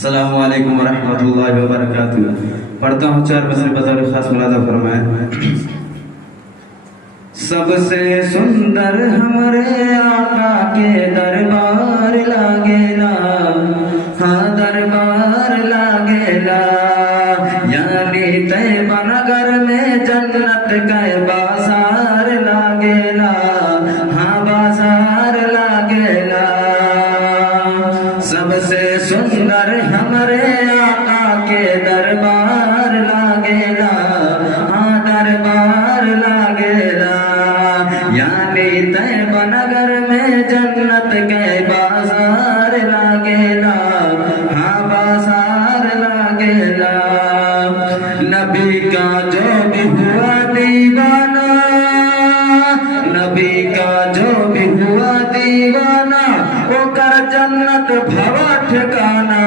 अस्सलामुअलैकुम वरहमतुल्लाहि वबरकातुहू। पढ़ता हूँ चार मसले बतौर खास मुलादा फरमाए। सबसे सुंदर हमरे आका के दरबार लागेला, हाँ दरबार लागेला। यानी तैयबा नगर में जन्नत का बाजार लागेला, हाँ बाजार लागेला। सबसे सुंदर हमरे आका के दरबार लागेला, हाँ दरबार लागेला। यानी तैयबा नगर में जन्नत के बाजार लागेला, हाँ बाजार लागेला। नबी का जो भी हुआ दीवाना, नबी का जो भी हुआ दीवाना, वो कर जन्नत भवा ठिकाना।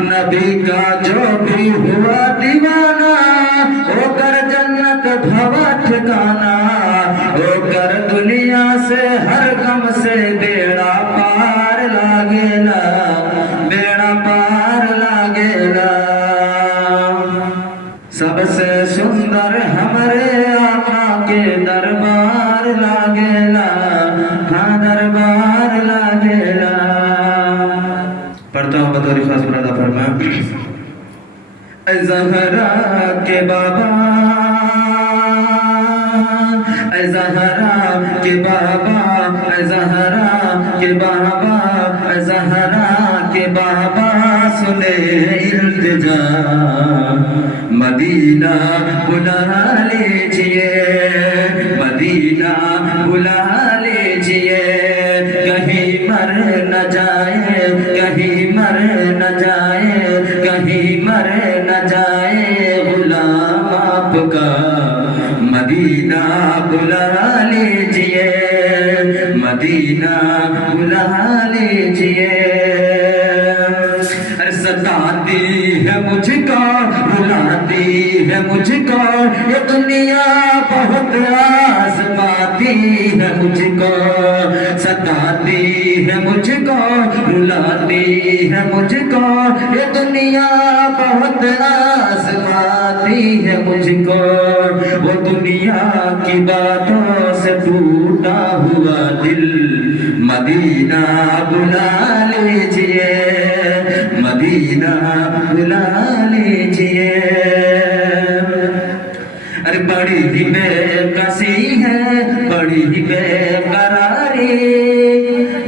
नबी का जो भी हुआ दीवाना, वो कर जन्नत भवा ठिकाना। वो कर दुनिया से हर गम से बेड़ा पार लागेला, बेड़ा पार लागेला। सबसे सुंदर हमरे आका के दरबार लागेला, हाँ दरबार लागेला। पढ़ता हूँ बतौर खास मुलादा फरमाए। ज़हरा के बाबा, ज़हरा के बाबा, ज़हरा के बाबा, ज़हरा के बाबा सुने इल्तिजा, मदीना बुला लीजिए, मदीना बुला लीजिए। कहीं मर न जाए, कहीं मर न जाए, कहीं मर न जाए गुलाम आपका, मदीना बुला लीजिए, मदीना बुला लीजिए। अरे सताती है मुझको, बुलाती है मुझको, ये दुनिया बहुत आज़माती है मुझको। सताती है मुझको, बुलाती है मुझको, ये दुनिया बहुत आज़माती है मुझको। वो दुनिया की बातों से टूटा हुआ दिल, मदीना बुला लीजिए, मदीना बुला लीजिए। अरे बड़ी ही बेकसी है, बड़ी ही बेकरारी,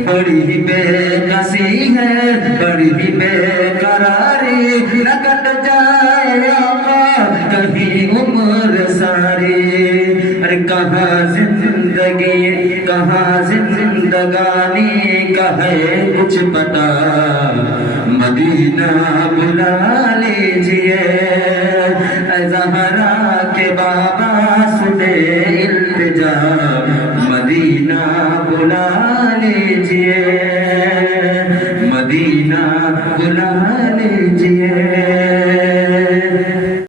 बड़ी ही बेकसी है, बड़ी ही बेकरारी। न कट जाए आका कहीं उम्र सारी। अरे कहाँ जिंदगी, कहाँ जिंदगानी का है कुछ पता, मदीना बुला लीजिए। ज़हरा के बाबा सुने इल्तिजा, मदीना बुला